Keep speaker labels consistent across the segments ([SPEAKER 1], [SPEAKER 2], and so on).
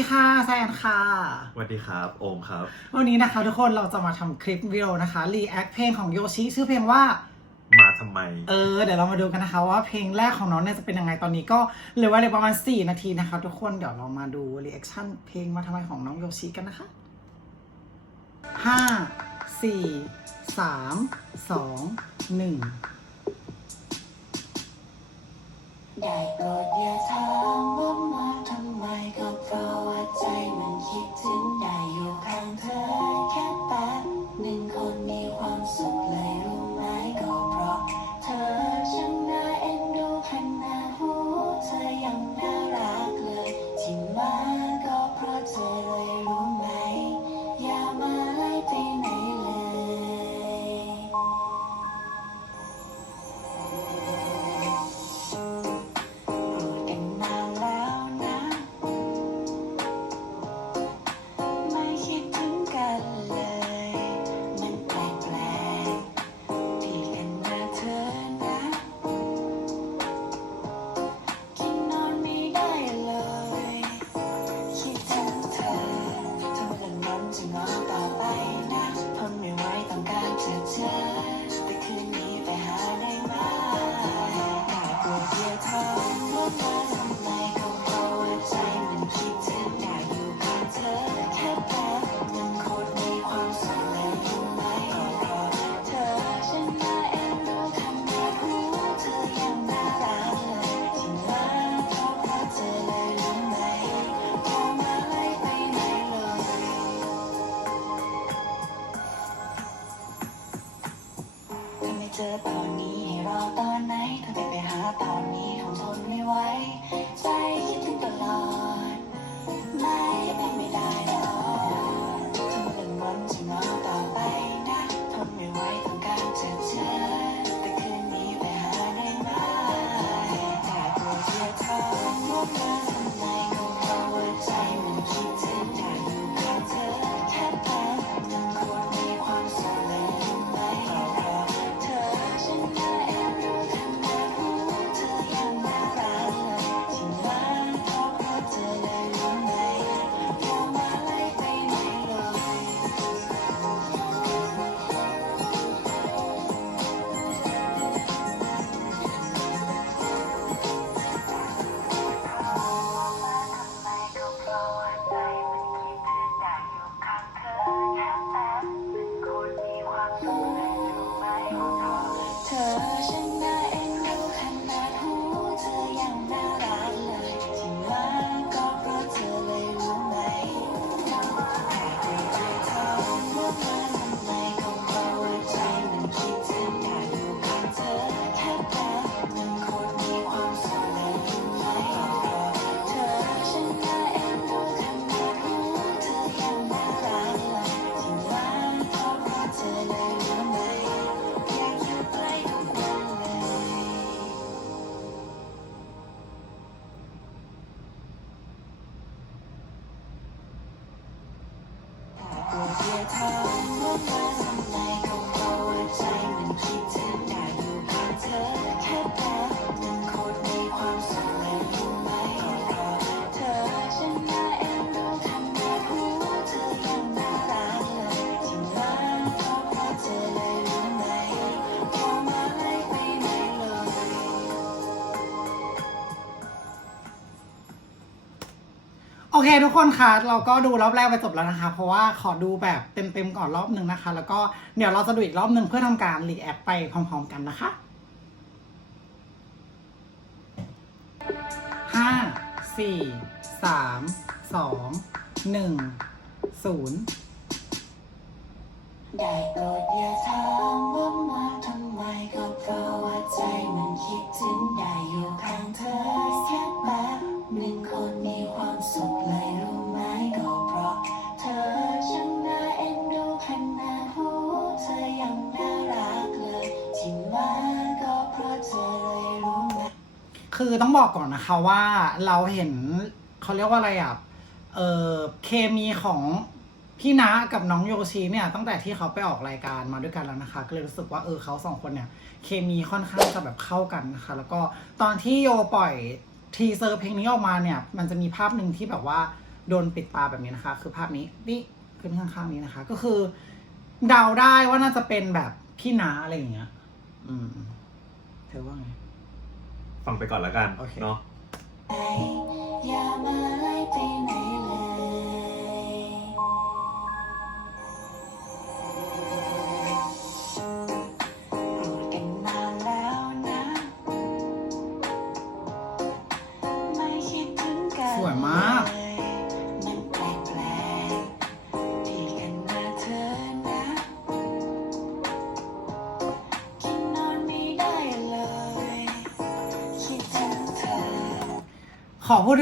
[SPEAKER 1] ดีค่ะแซนค่ะ
[SPEAKER 2] สวัสดีครับ โอมครับ
[SPEAKER 1] วันนี้นะคะทุกคนเราจะมาทำคลิปวิดีโอนะคะรีแอคเพลงของโยชิชื่อเพลงว่า
[SPEAKER 2] มาทำไม
[SPEAKER 1] เออเดี๋ยวเรามาดูกันนะคะว่าเพลงแรกของน้องเนี่ยจะเป็นยังไงตอนนี้ก็เหลือเวลาประมาณ 4 นาทีนะคะ ทุกคนเดี๋ยวเรามาดูรีแอคชั่นเพลงมาทำไมของน้องโยชิกันนะคะ5 4 3 2 1
[SPEAKER 3] ได้โปรดอย่าถ เคทุกคนคะเราก็ดูรอบแรกไปจบ
[SPEAKER 1] แล้วนะคะ เพราะว่าขอดูแบบเต็มๆก่อนรอบหนึ่งนะคะ แล้วก็เดี๋ยวเราจะดูอีกรอบหนึ่งเพื่อทำการรีแอคไปพร้อมๆกันนะคะห้าสี่สามสองหนึ่งศูนย์
[SPEAKER 3] ได้โปรดอย่าถามว่ามาทำไมก็เพราะว่าใจมันคิดถึงได้อยู่ข้างเธอแค่แป๊บ หนึ่งคนมีความสุขเลยรู้ไหมก็เพราะเธอช่างน่าเอ็นดูขนาดหูเธอยังน่ารักเลยที่มาก็เพราะเธอเลยรู้ไหม
[SPEAKER 1] คือต้องบอกก่อนนะคะว่าเราเห็นเขาเรียกว่าอะไรอะ เออเคมีของพี่นะกับน้องโยชิเนี่ยตั้งแต่ที่เขาไปออกรายการมาด้วยกันแล้วนะคะ ก็เลยรู้สึกว่าเออเขาสองคนเนี่ย เคมีค่อนข้างจะแบบเข้ากันนะคะ แล้วก็ตอนที่โยปล่อย ทีเซอร์เพลงนี้ออกมาเนี่ย มันจะมีภาพหนึ่งที่แบบว่าโดนปิดตาแบบนี้นะคะ คือภาพนี้นี่ขึ้นข้างๆนี้นะคะ ก็คือ เดาได้ว่าน่าจะเป็นแบบพี่นาอะไรอย่างเงี้ย อืม เธอว่าไง
[SPEAKER 2] ฟังไปก่อนแล้วกัน
[SPEAKER 1] โอเค
[SPEAKER 2] เนาะ
[SPEAKER 3] ไหนอย่ามาไล่ไปไหนเลย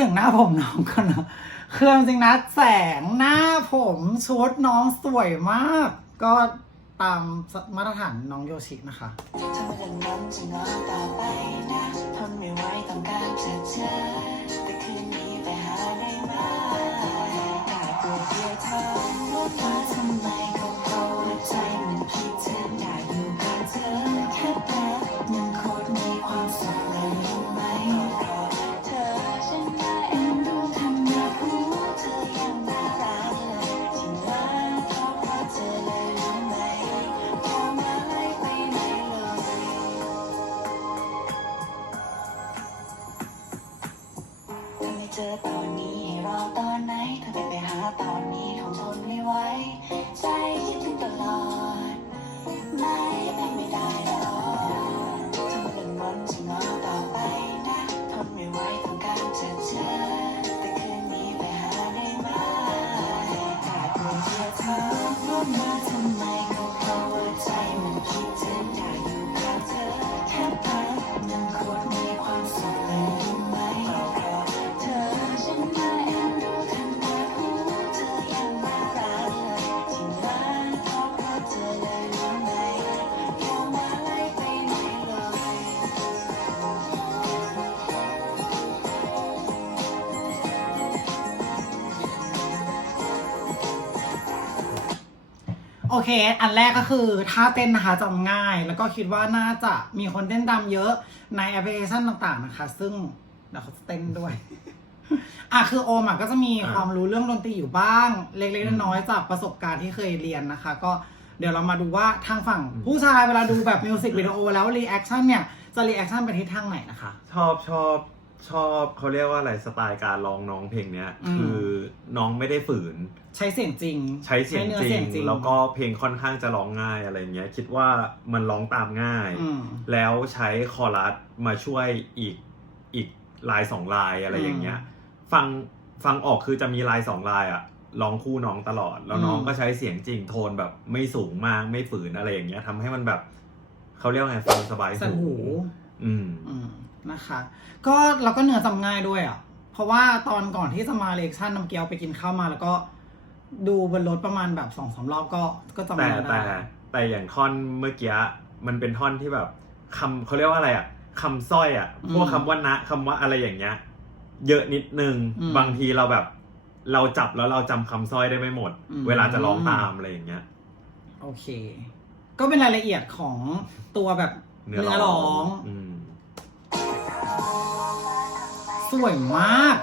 [SPEAKER 3] ถึง
[SPEAKER 1] หน้าผมน้องก่อนนะคือจริงนะแสงหน้าผมชุดน้องสวยมาก ก็ตามมาตรฐานน้องโยชินะคะ
[SPEAKER 3] ถ้าเรื่องนั้นจะงอต่อไปนะทนไม่ไหวต้องการจะเจอแต่คืนนี้ไปหาได้ไหมได้โปรดเดียวเท่าว่ามาทำไมก็เพราะว่าใจมันคิดถึงได้อยู่กับเธอแค่แป๊บนึงโคตรมีความสุขเลยรู้ไหม
[SPEAKER 1] อเค อันแรกก็คือท่าเต้นนะคะจำง่าย แล้วก็คิดว่าน่าจะมีคนเต้นตามเยอะในแอปพลิเคชันต่างๆนะคะ ซึ่งเดี๋ยวเขาจะเต้นด้วย อะคือโอมอะก็จะมี
[SPEAKER 2] อ่า
[SPEAKER 1] ความรู้เรื่องดนตรีอยู่บ้าง เล็ก
[SPEAKER 2] อืม
[SPEAKER 1] ๆน้อยๆจากประสบการณ์ที่เคยเรียนนะคะ ก็เดี๋ยวเรามาดูว่าทางฝั่ง
[SPEAKER 2] อืม
[SPEAKER 1] ผู้ชายเวลาดูแบบมิวสิกวิดีโอแล้วรีแอคชั่นเนี่ย จะรีแอคชั่นไปทิศทางไหนนะคะ
[SPEAKER 2] ชอบชอบ ชอบเขาเรียกว่าอะไรสไตล์การร้องน้องเพลงเนี้ย
[SPEAKER 1] อืม
[SPEAKER 2] คือน้องไม่ได้ฝืน
[SPEAKER 1] ใช้เสียงจริง
[SPEAKER 2] ใช้เสียง
[SPEAKER 1] นื้อ
[SPEAKER 2] จริ
[SPEAKER 1] เสี
[SPEAKER 2] ง
[SPEAKER 1] ยงจริง
[SPEAKER 2] แล้วก็เพลงค่อนข้างจะร้องง่ายอะไรเงี้ย คิดว่ามันร้องตามง่าย
[SPEAKER 1] อืม
[SPEAKER 2] แล้วใช้คอรัสมาช่วยอีกอีกลายสองลายอะไรอย่างเงี้ย ฟังฟังออกคือจะมีลายสองลายอะร้องคู่น้องตลอด แล้วน้อง
[SPEAKER 1] อืม
[SPEAKER 2] ก็ใช้เสียงจริงโทนแบบไม่สูงมากไม่ฝืนอะไรอย่างเงี้ยทำให้มันแบบเขาเรียกว่าไงฟังสบาย
[SPEAKER 1] สนหู
[SPEAKER 2] อืม
[SPEAKER 1] อืม นะคะ ก็เราก็เนื้อจำง่ายด้วยอะ เพราะว่าตอนก่อนที่จะมาเลคชั่นน้ำเกียวไปกินข้าวมาแล้วก็ดูบนรถประมาณแบบสองสามรอบก็ก็จำ
[SPEAKER 2] แต่
[SPEAKER 1] ได้
[SPEAKER 2] แต่แต่อย่างท่อนเมื่อกี้มันเป็นท่อนที่แบบคำเขาเรียกว่าอะไรอะคำสร้อยอะพวกคำว่านะคำว่าอะไรอย่างเงี้ย เยอะนิดนึงบางทีเราแบบ เราจับแล้วเราจำคำสร้อยได้ไม่หมด เวลาจะร้องตามอะไรอย่างเงี้ย
[SPEAKER 1] โอเค ก็เป็นรายละเอียดของตัวแบบเนื้อร้อง สวยมาก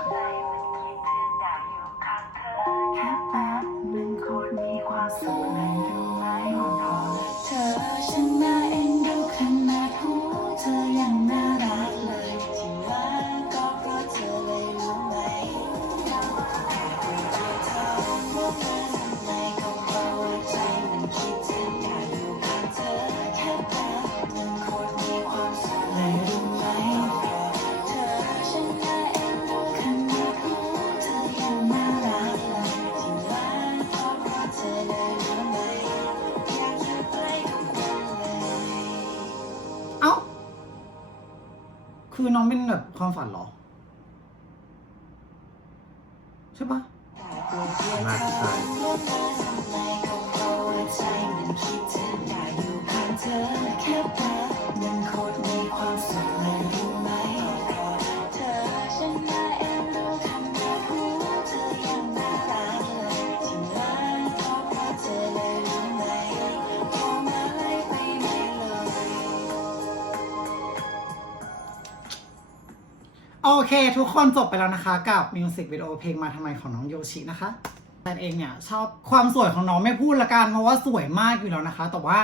[SPEAKER 3] คือน้องเป็น
[SPEAKER 1] แบบความฝันเหรอ
[SPEAKER 3] เลย
[SPEAKER 1] โอเค ทุกคนจบไปแล้วนะคะ กับมิวสิกวิดีโอเพลงมาทำไมของน้องโยชินะคะแต่เองเนี่ยชอบความสวยของน้องไม่พูดละกันเพราะว่าสวยมากอยู่แล้วนะคะ แต่ว่า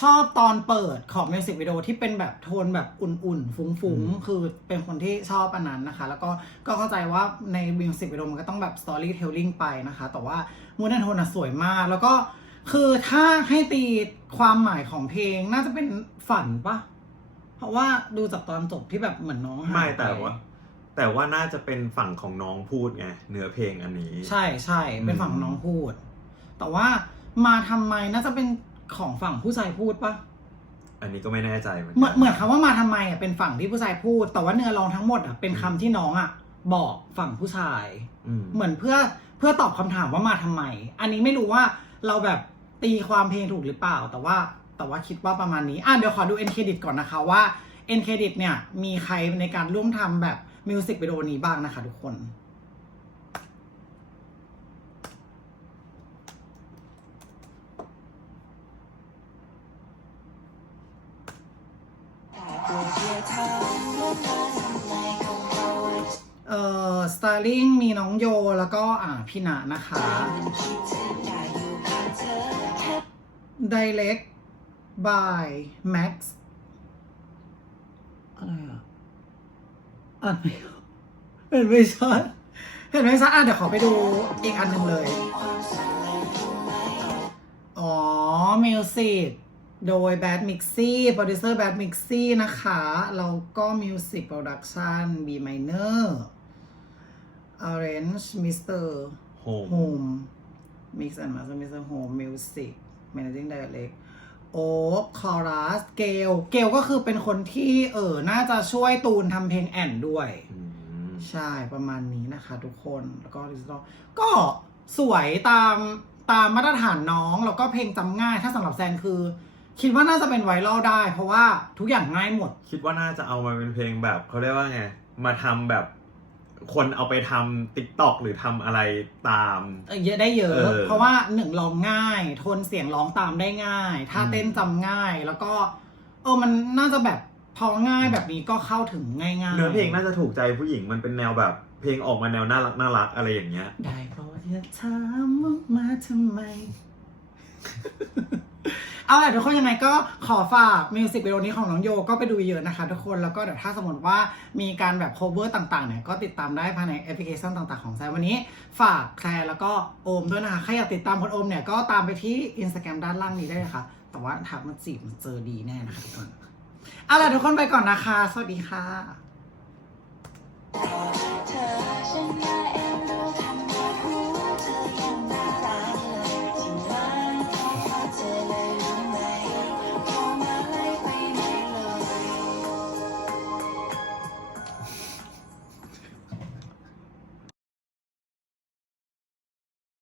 [SPEAKER 1] ชอบตอนเปิดของมิวสิกวิดีโอที่เป็นแบบโทนแบบอุ่นๆ ฟุ้งๆ คือเป็นคนที่ชอบอันนั้นนะคะ แล้วก็ก็เข้าใจว่าในมิวสิกวิดีโอมันก็ต้องแบบสตอรี่เทลลิ่งไปนะคะ แต่ว่ามูนแอนโทนอะสวยมาก แล้วก็คือถ้าให้ตีความหมายของเพลงน่าจะเป็นฝันปะเพราะว่าดูจากตอนจบที่แบบเหมือนน้องหาย
[SPEAKER 2] ไม่แต่ว่า แต่ว่าน่าจะเป็นฝั่งของน้องพูดไงเนื้อเพลงอันนี้
[SPEAKER 1] ใช่ใช่เป็นฝั่งของน้องพูด แต่ว่ามาทำไมน่าจะเป็นของฝั่งผู้ชายพูดปะ
[SPEAKER 2] อันนี้ก็ไม่แน่ใจเหมือน
[SPEAKER 1] เหมือน
[SPEAKER 2] กั
[SPEAKER 1] เหมือนคำว่ามาทำไมอะเป็นฝั่งที่ผู้ชายพูด แต่ว่าเนื้อร้องทั้งหมดอะเป็นคำที่น้องอะ บอกฝั่งผู้ชาย
[SPEAKER 2] อืม
[SPEAKER 1] เหมือนเพื่อเพื่อตอบคำถามว่ามาทำไม อันนี้ไม่รู้ว่าเราแบบตีความเพลงถูกหรือเปล่า แต่ว่าแต่ว่าคิดว่าประมาณนี้ อะเดี๋ยวขอดู end credit ก่อนนะคะว่า end credit เนี่ยมีใครในการร่วมทำแบบ มิวสิกวิดีโอนี้บ้างนะคะทุกคน
[SPEAKER 3] เอ่
[SPEAKER 1] อสตาร์ลิงมีน้องโยแล้วก็อ่าพี่ณนะคะ
[SPEAKER 3] มันคิดถึงอยายแค่
[SPEAKER 1] Direct by Max อะไรอะ อ่านไม่ออกเห็นไม่ชัดเห็นไม่ชัดอะเดี๋ยวขอไปดูอีกอันหนึ่งเลย
[SPEAKER 3] ความสุขเลยรู้ไหม
[SPEAKER 1] อ๋อ Music โดย Bad Mixie Producer Bad Mixie นะคะ แล้วก็ Music Production B Minor Arrange Mr.
[SPEAKER 2] โฮม
[SPEAKER 1] Home Mix and Master Mr. Home Music Managing Direct โอ๊คคอรัสเกล เกลก็คือเป็นคนที่เออน่าจะช่วยตูนทำเพลงแอนด้วย
[SPEAKER 2] อืม
[SPEAKER 1] ใช่ประมาณนี้นะคะทุกคนแล้วก็ดิจิตอลก็สวยตามตามมาตรฐานน้อง แล้วก็เพลงจำง่าย ถ้าสำหรับแซนคือ คิดว่าน่าจะเป็นไวรัลได้ เพราะว่าทุกอย่างง่ายหมด
[SPEAKER 2] คิดว่าน่าจะเอามาเป็นเพลงแบบเขาเรียกว่าไง มาทำแบบ คนเอาไปทำติ๊กต็อกหรือทำอะไรตาม
[SPEAKER 1] เออเยอะได้เยอะ
[SPEAKER 2] เออ
[SPEAKER 1] เพราะว่าหนึ่งร้องง่าย โทนเสียงร้องตามได้ง่าย ท่าเต้นจำง่าย แล้วก็ เออมันน่าจะแบบพอง่ายแบบนี้ก็เข้าถึงง่ายๆ
[SPEAKER 2] เนื้อเพลงน่าจะถูกใจผู้หญิงมันเป็นแนวแบบ เพลงออกมาแนวน่ารักน่ารักอะไรอย่างเงี้ย
[SPEAKER 1] ได้โปรดอย่าถามว่ามาทำไม เอาล่ะทุกคนยังไงก็ขอฝากมิวสิกวิดีโอนี้ของน้องโยก็ไปดูเยอะนะคะทุกคนแล้วก็เดี๋ยวถ้าสมมติว่ามีการแบบ cover ต่างๆเนี่ยก็ติดตามได้ภายในแอปพลิเคชันต่างๆของแซมวันนี้ ฝากแคลร์แล้วก็โอมด้วยนะคะใครอยากติดตามคนโอมเนี่ยก็ตามไปที่ Instagram ด้านล่างนี้ได้เลยค่ะ แต่ว่าทักมาจีบมันเจอดีแน่นะคะทุกคนเอาล่ะทุกคนไปก่อนนะคะ สวัสดีค่ะ
[SPEAKER 3] เธอฉันน่เอ็นดูทำไมรู้เธอยังน่ารักเลยที่มาย